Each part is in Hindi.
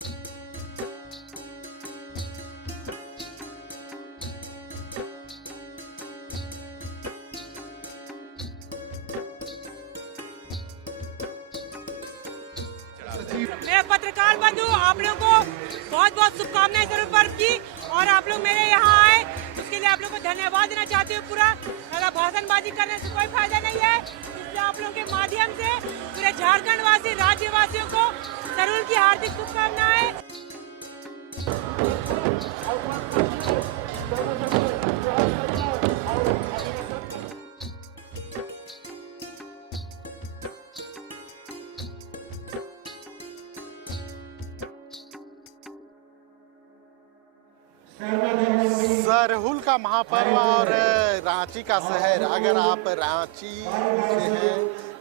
मेरे पत्रकार बंधु, आप लोगों को बहुत बहुत शुभकामनाएं जरूर पर्व की। और आप लोग मेरे यहाँ आए उसके लिए आप लोगों को धन्यवाद देना चाहती हूँ। पूरा भाषणबाजी करने से कोई फायदा नहीं है, इसलिए आप लोगों के माध्यम से पूरे झारखंड वासी, राज्यवासियों को सरहुल की हार्दिक शुभकामनाएं। सरहुल का महापर्व और रांची का शहर, अगर आप रांची से हैं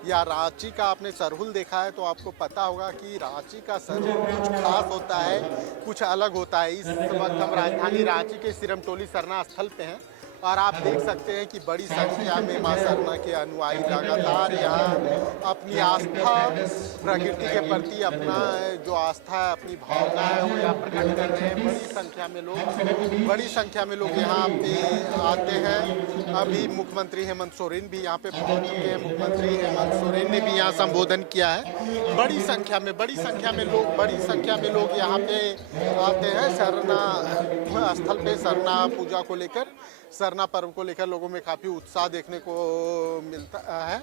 या रांची का आपने सरहुल देखा है तो आपको पता होगा कि रांची का सरहुल कुछ खास होता है, कुछ अलग होता है। इस वक्त हम राजधानी रांची के सिरमटोली सरना स्थल पे हैं और आप देख सकते हैं कि बड़ी संख्या में मां सरना के अनुयायी लगातार यहाँ अपनी आस्था, प्रकृति के प्रति अपना जो आस्था है, अपनी भावना है वो यहाँ प्रकट कर रहे हैं। बड़ी संख्या में लोग यहाँ पे आते हैं। अभी मुख्यमंत्री हेमंत सोरेन भी यहाँ पे पहुँच चुके हैं। मुख्यमंत्री हेमंत सोरेन ने भी यहाँ संबोधन किया है। बड़ी संख्या में लोग यहाँ पे आते हैं सरना स्थल पे। सरना पूजा को लेकर, सरना पर्व को लेकर लोगों में काफी उत्साह देखने को मिलता है।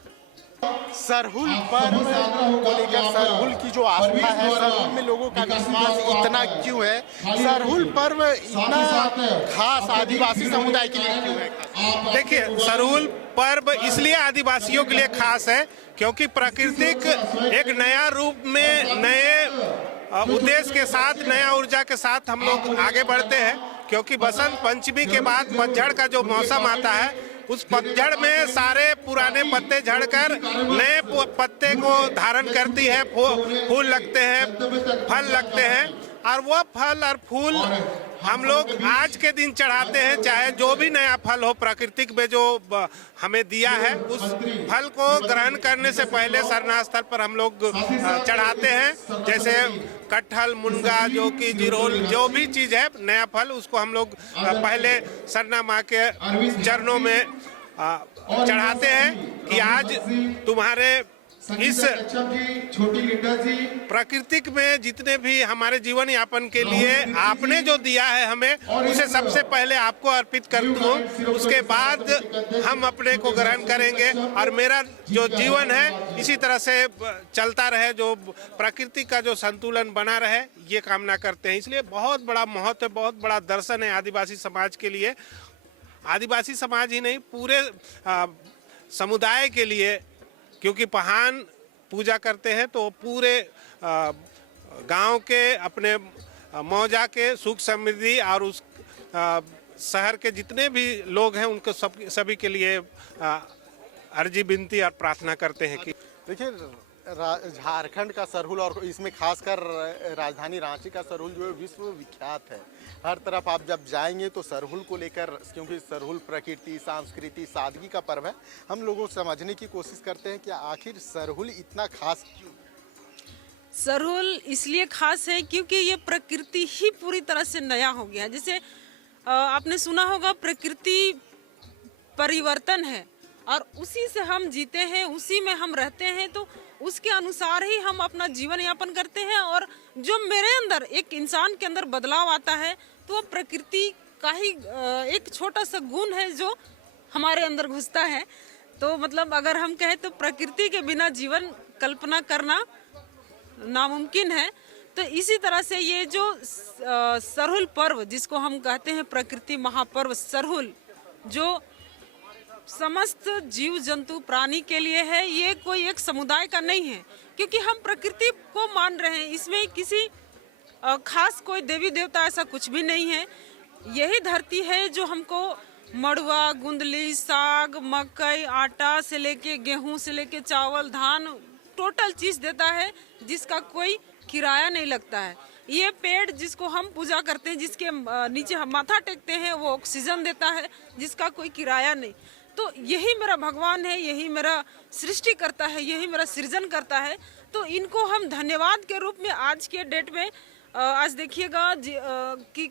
सरहुल पर्व को लेकर, सरहुल की जो आस्था है, सरहुल में लोगों का विश्वास इतना क्यों है, सरहुल पर्व इतना खास आदिवासी समुदाय के लिए क्यों है? देखिए, सरहुल पर्व इसलिए आदिवासियों के लिए खास है क्योंकि प्राकृतिक एक नया रूप में, नए उद्देश्य के साथ, नया ऊर्जा के साथ हम लोग आगे बढ़ते हैं। क्योंकि बसंत पंचमी के बाद पतझड़ का जो मौसम आता है, उस पतझड़ में सारे पुराने पत्ते झड़कर नए पत्ते को धारण करती है, फूल लगते हैं, फल लगते हैं और वो फल और फूल हम लोग आज के दिन चढ़ाते हैं। चाहे जो भी नया फल हो प्राकृतिक में जो हमें दिया है, उस फल को ग्रहण करने से पहले सरना स्थल पर हम लोग चढ़ाते हैं। जैसे कटहल, मुनगा, जो कि जिरोल, जो भी चीज़ है नया फल, उसको हम लोग पहले सरना माँ के चरणों में चढ़ाते हैं कि आज तुम्हारे इस प्राकृतिक में जितने भी हमारे जीवन यापन के लिए आपने जो दिया है हमें, उसे सबसे पहले आपको अर्पित करता हूँ। उसके बाद हम अपने को ग्रहण करेंगे और मेरा जो जीवन है इसी तरह से चलता रहे, जो प्रकृति का जो संतुलन बना रहे, ये कामना करते हैं। इसलिए बहुत बड़ा महत्व, बहुत बड़ा दर्शन है आदिवासी समाज के लिए। आदिवासी समाज ही नहीं, पूरे समुदाय के लिए, क्योंकि पहान पूजा करते हैं तो पूरे गांव के, अपने मौजा के सुख समृद्धि और उस शहर के जितने भी लोग हैं उनको सभी के लिए अर्जी, विनती और प्रार्थना करते हैं कि देखिए, झारखंड का सरहुल और इसमें खासकर राजधानी रांची का सरहुल जो है विश्व विख्यात है। हर तरफ आप जब जाएंगे तो सरहुल को लेकर, क्योंकि सरहुल प्रकृति, संस्कृति, सादगी का पर्व है, हम लोगों समझने की कोशिश करते हैं कि आखिर सरहुल इतना खास क्यों? सरहुल इसलिए खास है क्योंकि ये प्रकृति ही पूरी तरह से नया हो गया है। जैसे आपने सुना होगा, प्रकृति परिवर्तन है और उसी से हम जीते हैं, उसी में हम रहते हैं, तो उसके अनुसार ही हम अपना जीवन यापन करते हैं। और जो मेरे अंदर, एक इंसान के अंदर बदलाव आता है, तो वो प्रकृति का ही एक छोटा सा गुण है जो हमारे अंदर घुसता है। तो मतलब अगर हम कहें तो प्रकृति के बिना जीवन कल्पना करना नामुमकिन है। तो इसी तरह से ये जो सरहुल पर्व, जिसको हम कहते हैं प्रकृति महापर्व सरहुल, जो समस्त जीव जंतु प्राणी के लिए है, ये कोई एक समुदाय का नहीं है, क्योंकि हम प्रकृति को मान रहे हैं। इसमें किसी खास कोई देवी देवता ऐसा कुछ भी नहीं है। यही धरती है जो हमको मड़ुआ, गुंदली, साग, मकई, आटा से लेके गेहूं से लेके चावल, धान, टोटल चीज देता है, जिसका कोई किराया नहीं लगता है। ये पेड़ जिसको हम पूजा करते हैं, जिसके नीचे हम माथा टेकते हैं, वो ऑक्सीजन देता है, जिसका कोई किराया नहीं। तो यही मेरा भगवान है, यही मेरा सृष्टि करता है, यही मेरा सृजन करता है। तो इनको हम धन्यवाद के रूप में आज के डेट में आज देखिएगा कि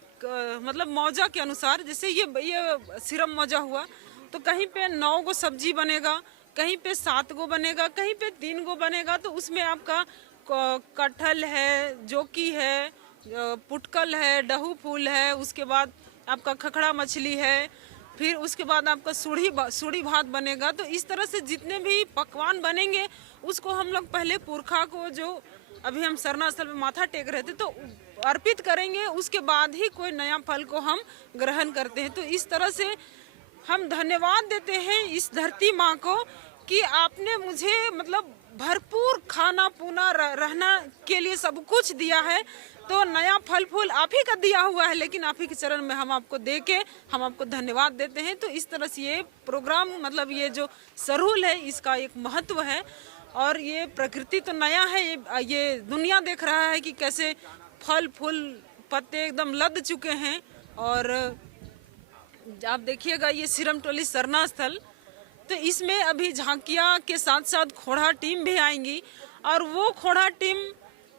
मतलब मौजा के अनुसार, जैसे ये सिरम मौजा हुआ तो कहीं पे 9 गो सब्जी बनेगा, कहीं पे 7 गो बनेगा, कहीं पे 3 गो बनेगा। तो उसमें आपका कटहल है, जोकी है, पुटकल है, डहू फूल है, उसके बाद आपका खखड़ा मछली है, फिर उसके बाद आपका सूढ़ी भात बनेगा। तो इस तरह से जितने भी पकवान बनेंगे उसको हम लोग पहले पुरखा को, जो अभी हम सरना स्थल में माथा टेक रहे थे, तो अर्पित करेंगे, उसके बाद ही कोई नया फल को हम ग्रहण करते हैं। तो इस तरह से हम धन्यवाद देते हैं इस धरती माँ को कि आपने मुझे मतलब भरपूर खाना पीना रहना के लिए सब कुछ दिया है। तो नया फल फूल आप ही का दिया हुआ है, लेकिन आप ही के चरण में हम आपको दे के हम आपको धन्यवाद देते हैं। तो इस तरह से ये प्रोग्राम, मतलब ये जो सरहुल है, इसका एक महत्व है। और ये प्रकृति तो नया है, ये दुनिया देख रहा है कि कैसे फल फूल पत्ते एकदम लद चुके हैं। और आप देखिएगा ये सिरमटोली सरना स्थल, तो इसमें अभी झांकिया के साथ साथ खोड़ा टीम भी आएंगी। और वो खोड़ा टीम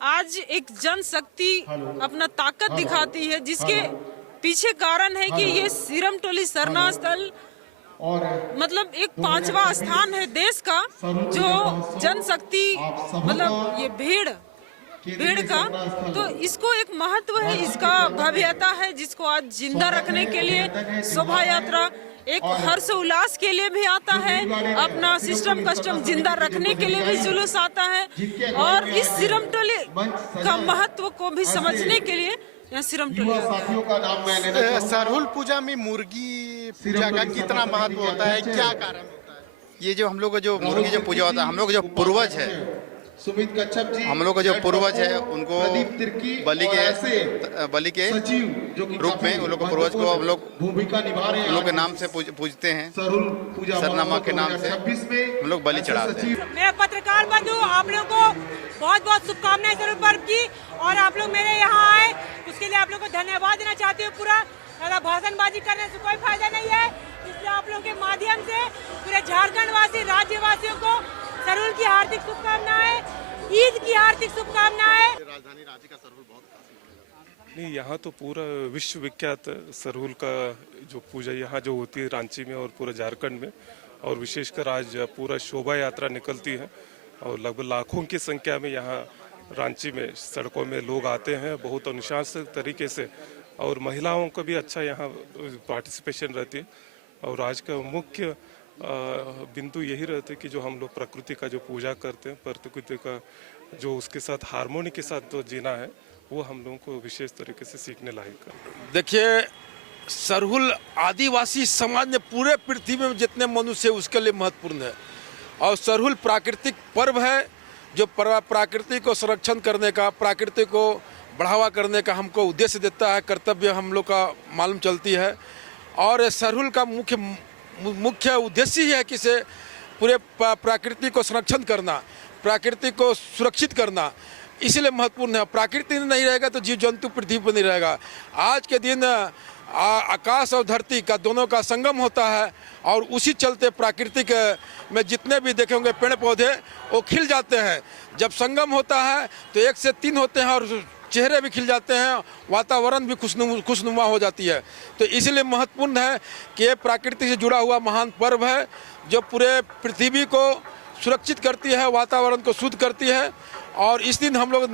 आज एक जनशक्ति अपना ताकत दिखाती है, जिसके पीछे कारण है कि ये सिरमटोली सरना स्थल मतलब एक 5वां स्थान है देश का, जो जनशक्ति मतलब ये भीड़ का। तो इसको एक महत्व है, इसका भव्यता है, जिसको आज जिंदा रखने के लिए शोभा यात्रा, एक हर्ष उल्लास के लिए भी आता है, अपना सिस्टम कस्टम जिंदा रखने के लिए भी जुलूस आता है। और इस सिरमटोली का महत्व को भी समझने के लिए यहाँ सिरमटोली सरहुल पूजा में मुर्गी पूजा का कितना महत्व होता है, क्या कारण होता है? ये जो हम लोग का जो मुर्गी जो पूजा होता है, हम लोग जो पूर्वज है, सुमित कच्छप जी, हम लोग का जो पूर्वज है, उनको बलि के रूप में उन लोग को पूर्वज को हम लोग भूमिका निभा रहे हैं, उन लोग के नाम से पूजते हैं, सरनामा के नाम से हम लोग बलि चढ़ाते हैं। मेरे पत्रकार बंधु, आप लोगों को बहुत बहुत शुभकामनाएं सरहुल पर्व की। और आप लोग मेरे यहाँ आए, उसके लिए आप लोग को धन्यवाद देना चाहती हूँ। पूरा ज़्यादा भाषणबाजी करने से कोई फायदा नहीं है, इसलिए आप लोगों के माध्यम से पूरे झारखंड वासी, राज्यवासियों को सरहुल की हार्दिक शुभकामनाएं, ईद की हार्दिक शुभकामनाएं। राजधानी रांची का सरहुल बहुत खास नहीं, यहाँ तो पूरा विश्व विख्यात सरहुल का जो पूजा यहाँ जो होती है रांची में और पूरा झारखंड में, और विशेषकर आज पूरा शोभा यात्रा निकलती है और लगभग लाखों की संख्या में यहाँ रांची में सड़कों में लोग आते हैं, बहुत अनुशासित तरीके से, और महिलाओं का भी अच्छा यहाँ पार्टिसिपेशन रहती है। और आज का मुख्य बिंदु यही रहते कि जो हम लोग प्रकृति का जो पूजा करते हैं, प्रकृति का जो उसके साथ हार्मोनी के साथ जो जीना है, वो हम लोगों को विशेष तरीके से सीखने लायक है। देखिए, सरहुल आदिवासी समाज में पूरे पृथ्वी में जितने मनुष्य है उसके लिए महत्वपूर्ण है। और सरहुल प्राकृतिक पर्व है, जो प्रकृति को संरक्षण करने का, प्रकृति को बढ़ावा करने का हमको उद्देश्य देता है, कर्तव्य हम लोग का मालूम चलती है। और सरहुल का मुख्य उद्देश्य ही है कि से पूरे प्रकृति को संरक्षण करना, प्रकृति को सुरक्षित करना, इसलिए महत्वपूर्ण है। प्रकृति नहीं रहेगा तो जीव जंतु पृथ्वी पर नहीं रहेगा। आज के दिन आकाश और धरती का दोनों का संगम होता है, और उसी चलते प्राकृतिक में जितने भी देखे होंगे पेड़ पौधे वो खिल जाते हैं। जब संगम होता है तो 1 से 3 होते हैं, और चेहरे भी खिल जाते हैं, वातावरण भी खुशनुमा हो जाती है। तो इसलिए महत्वपूर्ण है कि ये प्रकृति से जुड़ा हुआ महान पर्व है, जो पूरे पृथ्वी को सुरक्षित करती है, वातावरण को शुद्ध करती है। और इस दिन हम लोग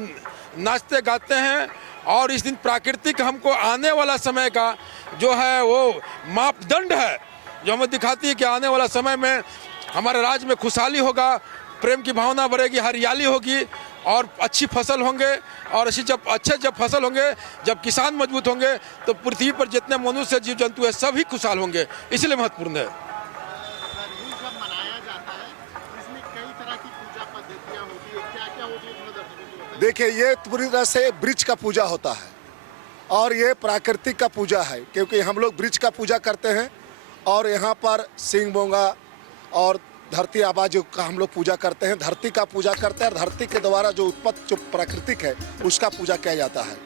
नाचते गाते हैं, और इस दिन प्राकृतिक हमको आने वाला समय का जो है वो मापदंड है, जो हमें दिखाती है कि आने वाला समय में हमारे राज्य में खुशहाली होगा, प्रेम की भावना बढ़ेगी, हरियाली होगी, और अच्छी फसल होंगे। और जब फसल होंगे, जब किसान मजबूत होंगे, तो पृथ्वी पर जितने मनुष्य जीव जंतु है सभी खुशहाल होंगे, इसलिए महत्वपूर्ण है। सरहुल जब मनाया जाता है, इसमें कई तरह की पूजा पद्धतियाँ होती है, क्या क्या होती है थोड़ा दर्शकों को? देखिए, ये पूरी तरह से वृक्ष का पूजा होता है, और ये प्राकृतिक का पूजा है, क्योंकि हम लोग वृक्ष का पूजा करते हैं। और यहाँ पर सिंह बोंगा और धरती आबा जो का हम लोग पूजा करते हैं, धरती का पूजा करते हैं, और धरती के द्वारा जो उत्पत्ति जो प्राकृतिक है उसका पूजा किया जाता है।